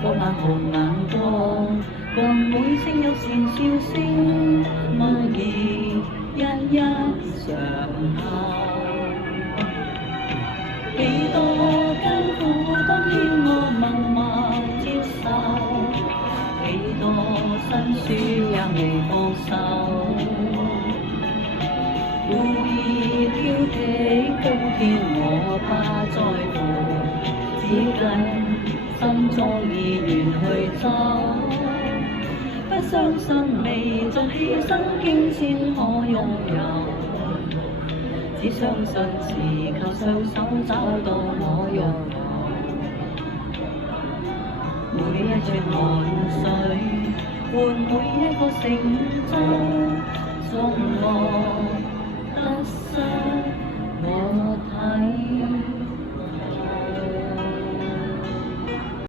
過冷酷眼光，讓每聲友善笑聲，默然一一上下。幾多艱苦當天我默默接受，幾多辛酸也未放手。故意挑剔高天我怕在乎，只緊心中意願去走。不相信未在犧牲經千可擁有，只相信是靠雙手找到我擁有。每一串汗水換每一個成就，從我得失我睇。